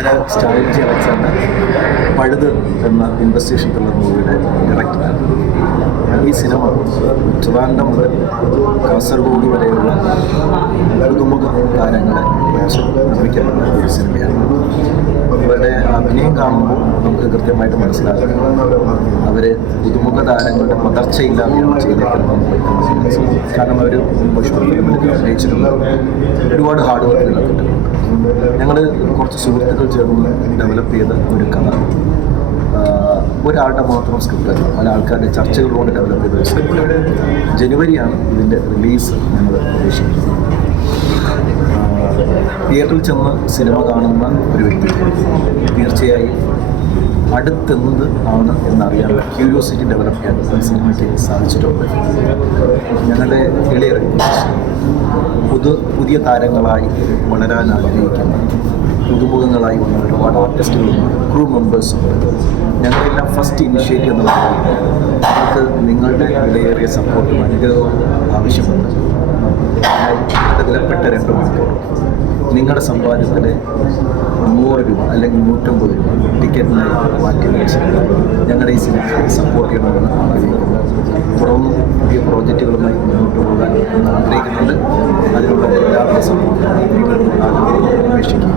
ഞാൻ സ്റ്റാലിജി അലക്സാണ്ടർ പഴുത് എന്ന investigation thriller മൂവിയുടെ ഡയറക്ടറാണ്. ഈ സിനിമ ട്രിവാൻഡ്രം മുതൽ കാസർഗോഡ് വരെയുള്ള പുതുമുഖ താരങ്ങളെ വെച്ച് നിർമ്മിക്കപ്പെട്ട ഒരു സിനിമയാണ്. അവരുടെ അഭിനയം കാണുമ്പോൾ നമുക്ക് കൃത്യമായിട്ട് മനസ്സിലാക്കാം അവർ പുതുമുഖ താരങ്ങളുടെ പതർച്ചയില്ലാതെയാണ് ചെയ്തേക്കുന്നത്. കാരണം അവർ അഭിനയിച്ചിട്ടുണ്ട്, ഒരുപാട് ഹാർഡ് വർക്ക് നടത്തിയിട്ടുണ്ട്. ഞങ്ങൾ കുറച്ച് സുഹൃത്തുക്കൾ ചേർന്ന് ഡെവലപ്പ് ചെയ്ത ഒരു കഥ, ഒരാളുടെ മാത്രം സ്ക്രിപ്റ്റ്, പല ആൾക്കാരുടെ ചർച്ചകളോട് ഡെവലപ്പ് ചെയ്ത ഒരു സ്ക്രിപ്റ്റ്. ജനുവരിയാണ് ഇതിൻ്റെ റിലീസ് ഞങ്ങൾ പ്രതീക്ഷിക്കുന്നത്. തിയേറ്ററിൽ ചെന്ന് സിനിമ കാണുന്ന ഒരു വ്യക്തി തീർച്ചയായും അടുത്തെന്ത് ആണ് എന്നറിയാനുള്ള ക്യൂരിയോസിറ്റി ഡെവലപ്പ് ചെയ്യാൻ സിനിമയ്ക്ക് സാധിച്ചിട്ടുണ്ട്. ഞങ്ങളുടെ എളിയ പുതിയ താരങ്ങളായി വളരാൻ ആഗ്രഹിക്കുന്ന പുതുമുഖങ്ങളായി വന്ന ഒരുപാട് ആർട്ടിസ്റ്റുകളും ക്രൂ മെമ്പേഴ്സും ഞങ്ങളെല്ലാം ഫസ്റ്റ് ഇനിഷ്യേറ്റീവ് എന്ന് പറയുന്നത് നമുക്ക് നിങ്ങളുടെ വിലയേറിയ സപ്പോർട്ടും അനുഗ്രഹവും ആവശ്യമുണ്ട്. വിലപ്പെട്ട 2 മണിക്കൂർ നിങ്ങളുടെ സമ്പാദ്യത്തിലെ 100 രൂപ അല്ലെങ്കിൽ 150 രൂപ ടിക്കറ്റിനായി മാറ്റി വെച്ച് ഞങ്ങളുടെ ഈ സിനിമയെ സപ്പോർട്ട് ചെയ്യണമെന്ന് ആഗ്രഹിക്കുന്നു. തുടർന്നും പുതിയ പ്രോജക്റ്റുകളുമായി മുന്നോട്ട് പോകാൻ ആഗ്രഹിക്കുന്നുണ്ട്. അതിനുള്ള എല്ലാവരുടെ സപ്പോർട്ടും നിങ്ങൾ അപേക്ഷിക്കും.